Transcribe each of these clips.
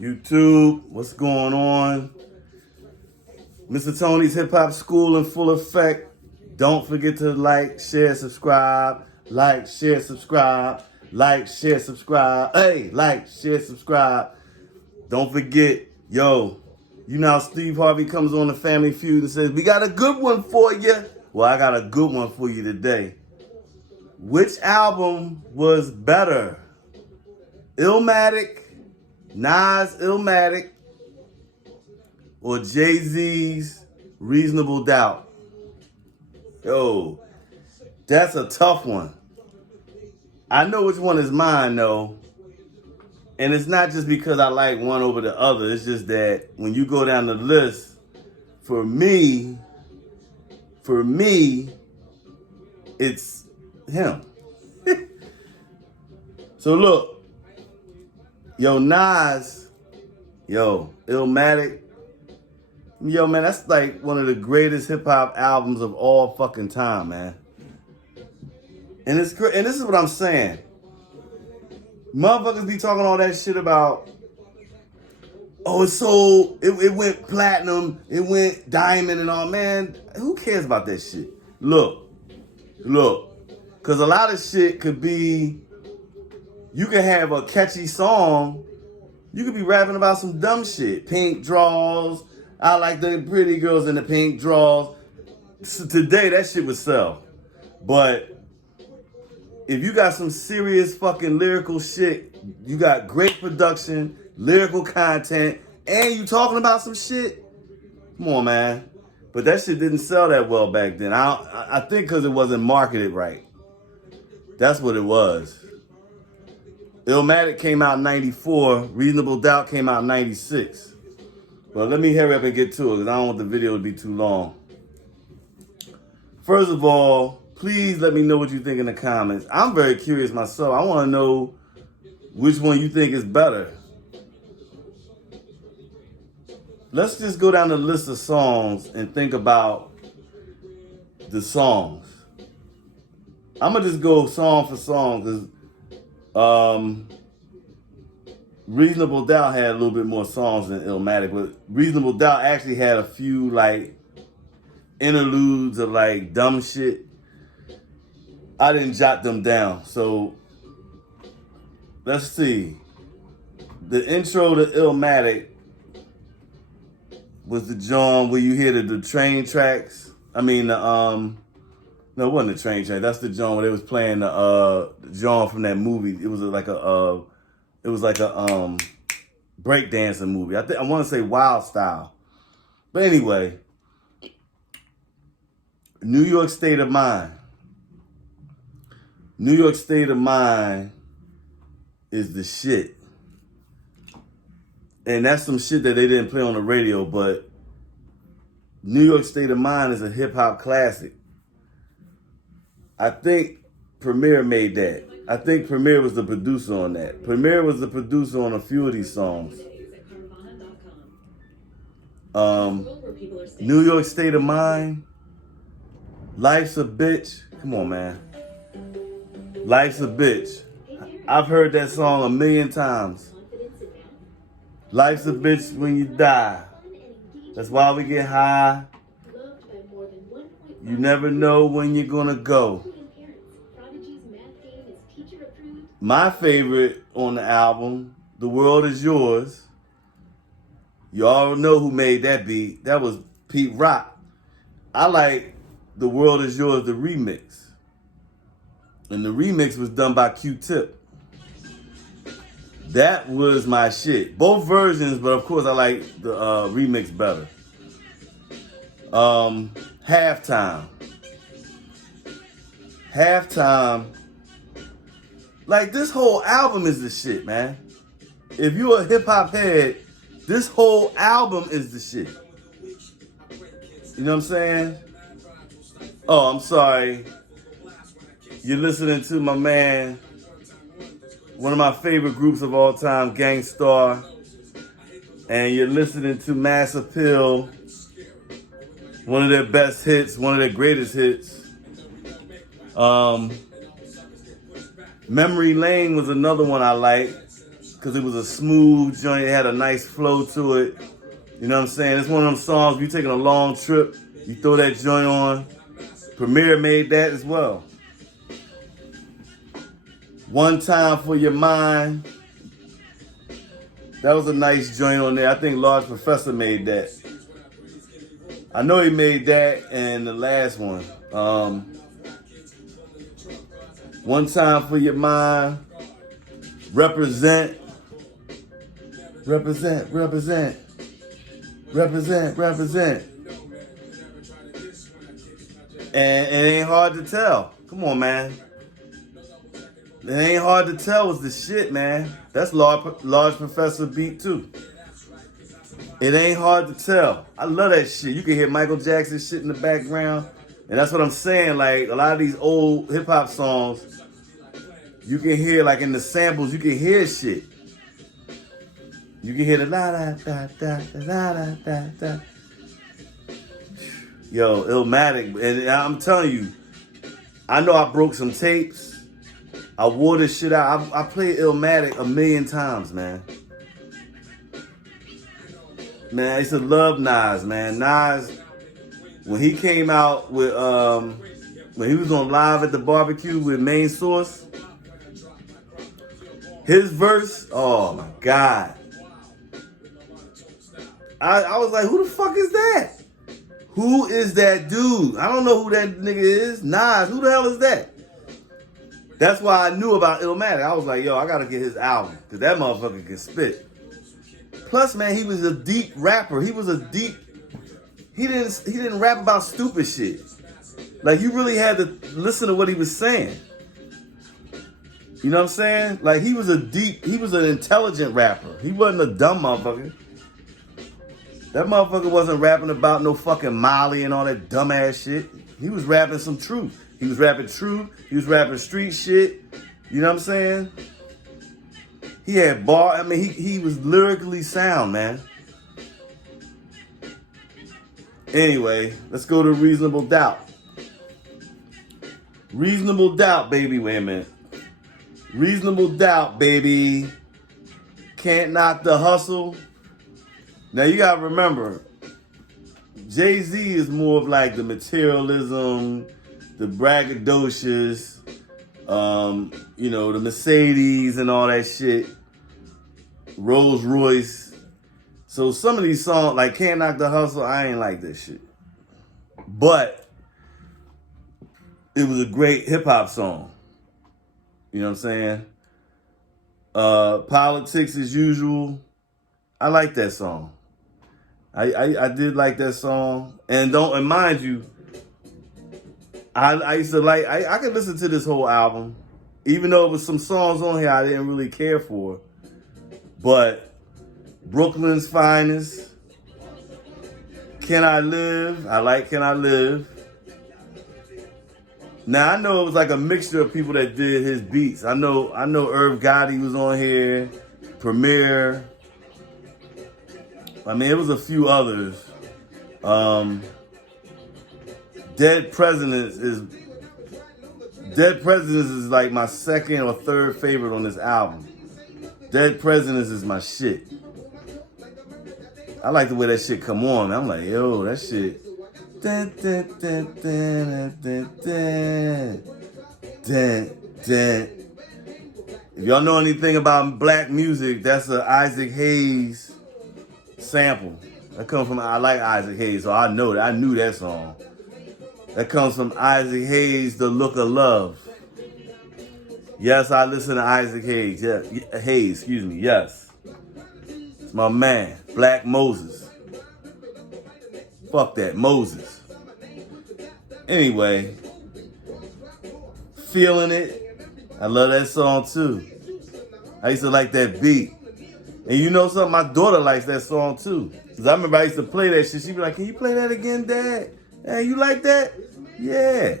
YouTube, what's going on? Mr. Tony's Hip Hop School in full effect. Don't forget to like, share, subscribe. Like, share, subscribe. Like, share, subscribe. Hey, like, share, subscribe. Don't forget, yo, you know how Steve Harvey comes on the Family Feud and says, we got a good one for you. Well, I got a good one for you today. Which album was better? Illmatic, Nas Illmatic, or Jay-Z's Reasonable Doubt? Yo, that's a tough one. I know which one is mine though. And it's not just because I like one over the other. It's just that when you go down the list, for me, it's him. So look, yo, Nas, yo, Illmatic, yo, man, that's like one of the greatest hip hop albums of all fucking time, man. And it's great. And this is what I'm saying. Motherfuckers be talking all that shit about, oh, it went platinum, it went diamond and all. Man, who cares about that shit? Look. Because a lot of shit could be, you can have a catchy song, you could be rapping about some dumb shit. Pink draws, I like the pretty girls in the pink draws. So today, that shit would sell. But if you got some serious fucking lyrical shit, you got great production, lyrical content, and you talking about some shit, come on, man. But that shit didn't sell that well back then. I think because it wasn't marketed right. That's what it was. Illmatic came out in 94. Reasonable Doubt came out in 96. But let me hurry up and get to it because I don't want the video to be too long. First of all, please let me know what you think in the comments. I'm very curious myself. I want to know which one you think is better. Let's just go down the list of songs and think about the songs. I'm going to just go song for song because Reasonable Doubt had a little bit more songs than Illmatic, but Reasonable Doubt actually had a few like interludes of like dumb shit. I didn't jot them down. So let's see. The intro to Illmatic was the joint where you hear the train tracks. I mean no, it wasn't the train track. That's the joint where they was playing the joint from that movie. It was like a breakdancing movie. I want to say Wild Style. But anyway, New York State of Mind. New York State of Mind is the shit. And that's some shit that they didn't play on the radio, but New York State of Mind is a hip hop classic. I think Premier made that. I think Premier was the producer on that. Premier was the producer on a few of these songs. New York State of Mind, Life's a Bitch. Come on, man. Life's a Bitch. I've heard that song a million times. Life's a bitch when you die. That's why we get high. You never know when you're gonna go. My favorite on the album, The World Is Yours. Y'all know who made that beat. That was Pete Rock. I like The World Is Yours, the remix. And the remix was done by Q-Tip. That was my shit. Both versions, but of course I like the remix better. Halftime. Like, this whole album is the shit, man. If you're a hip-hop head, this whole album is the shit. You know what I'm saying? Oh, I'm sorry. You're listening to my man, one of my favorite groups of all time, Gang Starr. And you're listening to Mass Appeal, one of their best hits, one of their greatest hits. Memory Lane was another one I liked. because it was a smooth joint. It had a nice flow to it. You know what I'm saying? It's one of them songs, you taking a long trip, you throw that joint on. Premier made that as well. One Time for Your Mind. That was a nice joint on there. I think Large Professor made that. I know he made that and the last one. One Time for Your Mind. Represent. Represent, represent. Represent, represent. And it ain't hard to tell. Come on, man. It ain't hard to tell was the shit, man. That's Large Professor beat too. It ain't hard to tell. I love that shit. You can hear Michael Jackson shit in the background. And that's what I'm saying. Like, a lot of these old hip hop songs, you can hear, like in the samples, you can hear shit. You can hear the la da da da da da da da. Yo, Illmatic, and I'm telling you, I know I broke some tapes. I wore this shit out. I played Illmatic a million times, man. Man, I used to love Nas, man. Nas, when he came out with, when he was on Live at the Barbecue with Main Source, his verse, oh my God. I was like, who the fuck is that? Who is that dude? I don't know who that nigga is. Nas, who the hell is that? That's why I knew about Illmatic. I was like, yo, I gotta get his album. Because that motherfucker can spit. Plus, man, he was a deep rapper. He didn't rap about stupid shit. Like, you really had to listen to what he was saying. You know what I'm saying? Like, he was an intelligent rapper. He wasn't a dumb motherfucker. That motherfucker wasn't rapping about no fucking Molly and all that dumbass shit. He was rapping some truth. He was rapping truth. He was rapping street shit. You know what I'm saying? He had bar. I mean, he was lyrically sound, man. Anyway, let's go to Reasonable Doubt. Reasonable Doubt, baby. Wait a minute. Reasonable Doubt, baby. Can't Knock the Hustle. Now, you got to remember, Jay-Z is more of like the materialism, the braggadocious, you know, the Mercedes and all that shit, Rolls Royce. So some of these songs, like Can't Knock the Hustle, I ain't like this shit. But it was a great hip-hop song. You know what I'm saying? Politics as Usual, I like that song. I did like that song. And mind you, I used to like, I could listen to this whole album, even though it was some songs on here I didn't really care for. But Brooklyn's Finest, Can I Live? I like Can I Live. Now, I know it was like a mixture of people that did his beats. I know Irv Gotti was on here, Premier. I mean, it was a few others. Dead Presidents is like my second or third favorite on this album. Dead Presidents is my shit. I like the way that shit come on. I'm like, yo, that shit. Dun, dun, dun, dun, dun, dun, dun, dun. If y'all know anything about black music, that's an Isaac Hayes sample. That comes from, I like Isaac Hayes, so I know that. I knew that song. That comes from Isaac Hayes, The Look of Love. Yes, I listen to Isaac Hayes. Yeah, Hayes, excuse me. Yes. It's my man, Black Moses. Fuck that, Moses. Anyway, Feeling It. I love that song too. I used to like that beat. And you know something? My daughter likes that song too. Because I remember I used to play that shit. She'd be like, can you play that again, Dad? Hey, you like that? Yeah.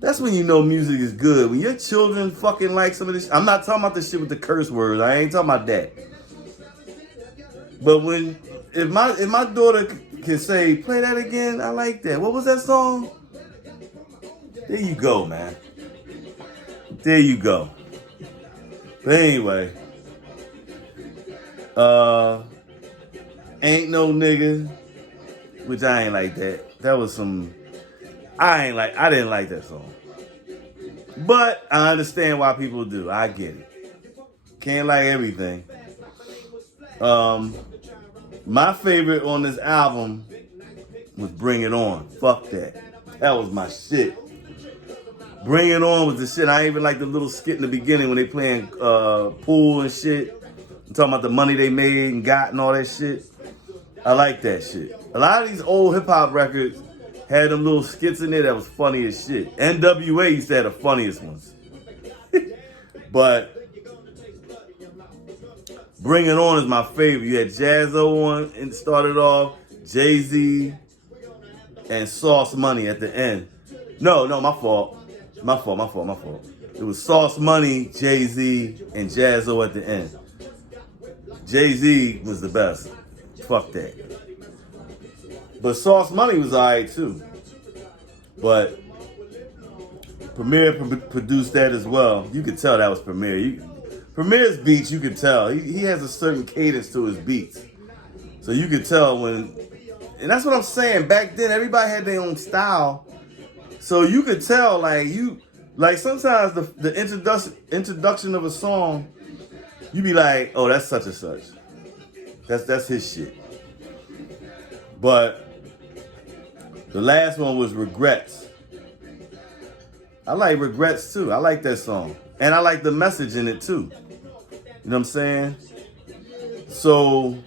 That's when you know music is good. When your children fucking like some of this. I'm not talking about the shit with the curse words. I ain't talking about that. But if my daughter can say, play that again, I like that. What was that song? There you go, man. There you go. But anyway, Uh, Ain't No Nigga, which I ain't like that. That was some, I didn't like that song. But I understand why people do. I get it. Can't like everything. My favorite on this album was Bring It On. Fuck that. That was my shit. Bring It On was the shit. I even like the little skit in the beginning when they playing pool and shit. I'm talking about the money they made and got and all that shit. I like that shit. A lot of these old hip hop records had them little skits in there that was funny as shit. NWA used to have the funniest ones. But Bring It On is my favorite. You had Jazzo on and started off, Jay-Z, and Sauce Money at the end. No, my fault. My fault. It was Sauce Money, Jay-Z, and Jazzo at the end. Jay-Z was the best. Fuck that. But Sauce Money was alright too. But Premier produced that as well. You could tell that was Premier. Premier's beats, you could tell. He has a certain cadence to his beats. So you could tell when... And that's what I'm saying. Back then, everybody had their own style. So you could tell, like sometimes the introduction of a song, you be like, oh, that's such and such. That's his shit. But the last one was Regrets. I like Regrets too. I like that song. And I like the message in it too. You know what I'm saying? So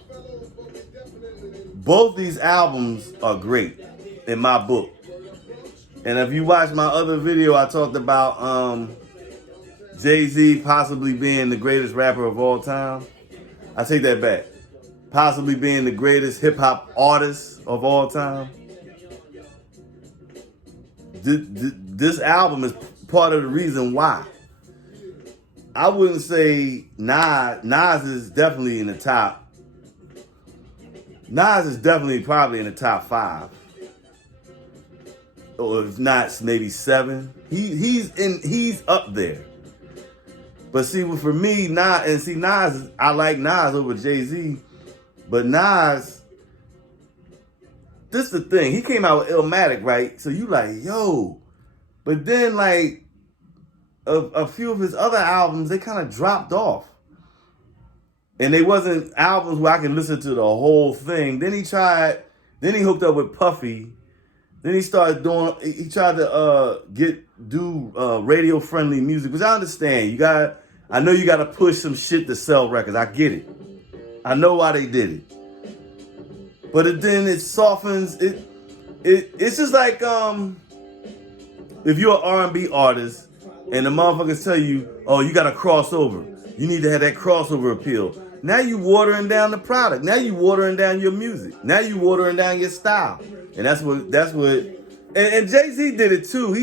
both these albums are great in my book. And if you watch my other video, I talked about Jay-Z possibly being the greatest rapper of all time. I take that back. Possibly being the greatest hip-hop artist of all time. This album is part of the reason why. I wouldn't say Nas. Nas is definitely in the top. Nas is definitely probably in the top 5. Or if not, maybe 7. He's up there. But see, for me, Nas, I like Nas over Jay-Z. But Nas, this is the thing. He came out with Illmatic, right? So you like, yo. But then like a few of his other albums, they kind of dropped off. And they wasn't albums where I can listen to the whole thing. Then he hooked up with Puffy. Then he tried to do radio friendly music, which I understand. I know you gotta push some shit to sell records. I get it. I know why they did it. But then it softens it's just like if you're an R&B artist and the motherfuckers tell you, oh, you gotta cross over. You need to have that crossover appeal. Now you watering down the product. Now you watering down your music. Now you watering down your style. And that's what and Jay-Z did it too.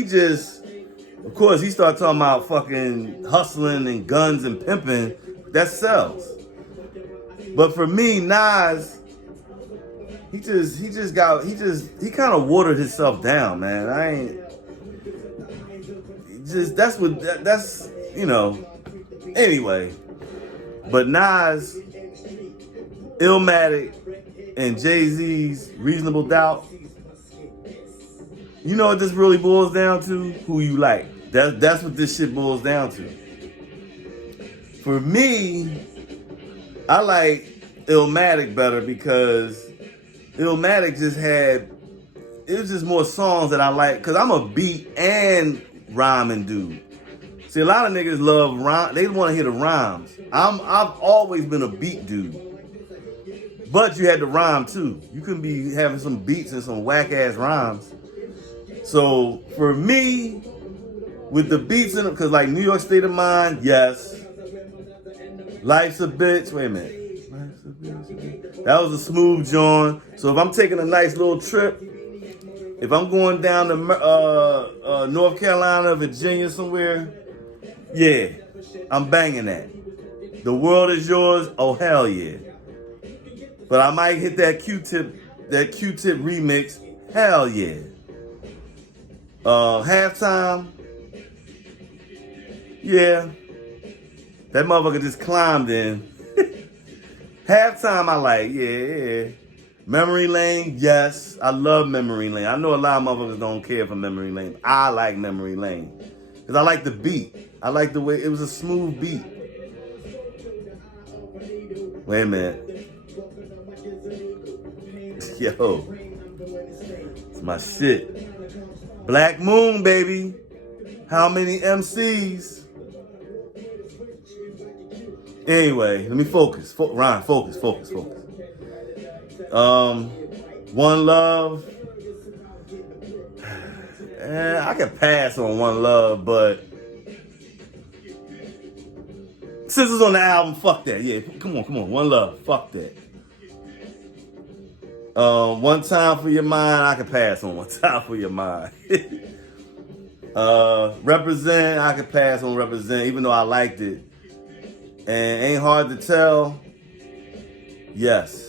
Of course, he started talking about fucking hustling and guns and pimping. That sells. But for me, Nas, he kind of watered himself down, man. That's you know. Anyway, but Nas, Illmatic, and Jay-Z's Reasonable Doubt, you know what this really boils down to? Who you like. That's what this shit boils down to. For me, I like Illmatic better because Illmatic it was just more songs that I like, because I'm a beat and rhyming dude. See, a lot of niggas love rhyme. They want to hear the rhymes. I've always been a beat dude. But you had to rhyme too. You couldn't be having some beats and some whack ass rhymes. So for me, with the beats in it, because like New York State of Mind, yes. Life's a Bitch, wait a minute. Life's a Bitch. That was a smooth joint. So if I'm taking a nice little trip, if I'm going down to North Carolina, Virginia, somewhere, yeah, I'm banging that. The World Is Yours, oh hell yeah. But I might hit that Q-Tip remix, hell yeah. Halftime, yeah. That motherfucker just climbed in. Halftime, I like, yeah. Memory Lane, yes. I love Memory Lane. I know a lot of motherfuckers don't care for Memory Lane. I like Memory Lane. Because I like the beat. I like the way, it was a smooth beat. Wait a minute. Yo. It's my shit. Black Moon, baby. How many MCs? Anyway, let me focus. Ryan, focus. One Love. I could pass on One Love, but since it's on the album, fuck that. Yeah, come on. One Love, fuck that. One Time for Your Mind, I could pass on One Time for Your Mind. Represent, I could pass on Represent, even though I liked it. And Ain't Hard to Tell. Yes.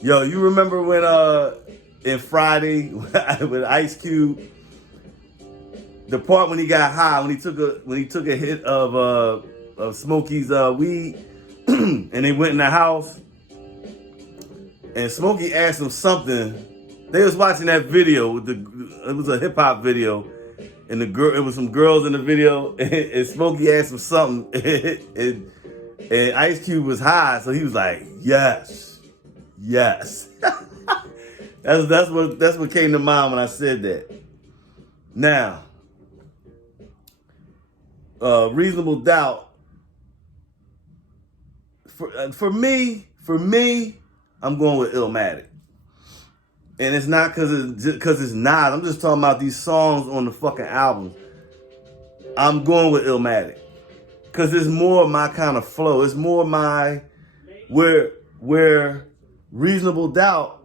Yo, you remember when in Friday with Ice Cube, the part when he got high, when he took a hit of Smokey's weed, and they went in the house, and Smokey asked him something. They was watching that video. It was a hip hop video. And it was some girls in the video, and Smokey asked him something, and Ice Cube was high, so he was like, "Yes." that's what came to mind when I said that. Now, Reasonable Doubt. For me, I'm going with Illmatic. And it's not because it's not. I'm just talking about these songs on the fucking album. I'm going with Illmatic. Because it's more my kind of flow. It's more my... Where Reasonable Doubt,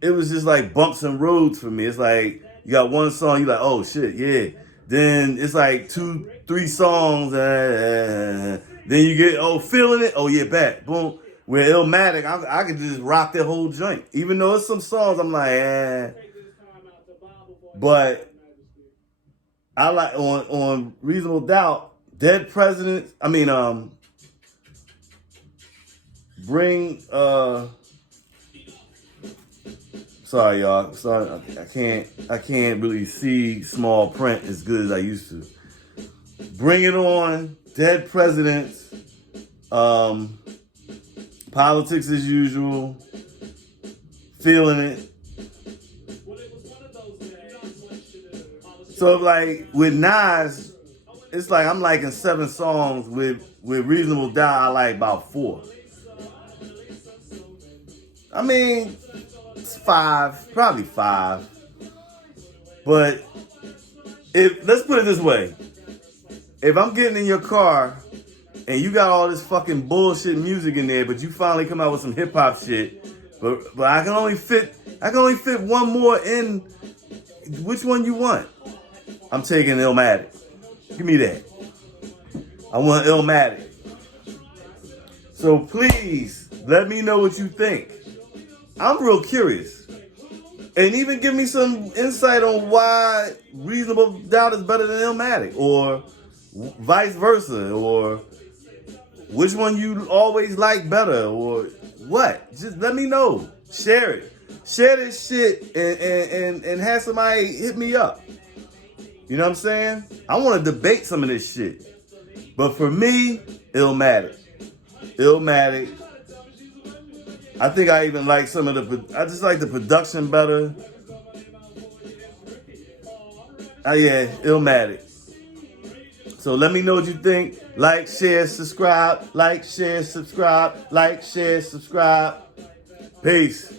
it was just like bumps and roads for me. It's like, you got one song, you're like, oh shit, yeah. Then it's like 2-3 songs. Then you get, feeling it. Oh yeah, back. Boom. With Illmatic, I could just rock that whole joint. Even though it's some songs I'm like, But I like on Reasonable Doubt, Dead Presidents. I mean, sorry y'all. Sorry, I can't really see small print as good as I used to. Bring It On, Dead Presidents, Politics as Usual, Feeling It. So like with Nas, it's like I'm liking 7 songs. With Reasonable Doubt, I like about 4. I mean, it's 5, probably 5. But let's put it this way. If I'm getting in your car and you got all this fucking bullshit music in there, but you finally come out with some hip hop shit, but I can only fit one more in. Which one you want? I'm taking Illmatic. Give me that. I want Illmatic. So please let me know what you think. I'm real curious. And even give me some insight on why Reasonable Doubt is better than Illmatic, or vice versa, or which one you always like better, or what. Just let me know. Share it. Share this shit and have somebody hit me up. You know what I'm saying? I want to debate some of this shit. But for me, Illmatic. I think I even like some of I just like the production better. Yeah, Illmatic. So let me know what you think. Like, share, subscribe. Like, share, subscribe. Like, share, subscribe. Peace.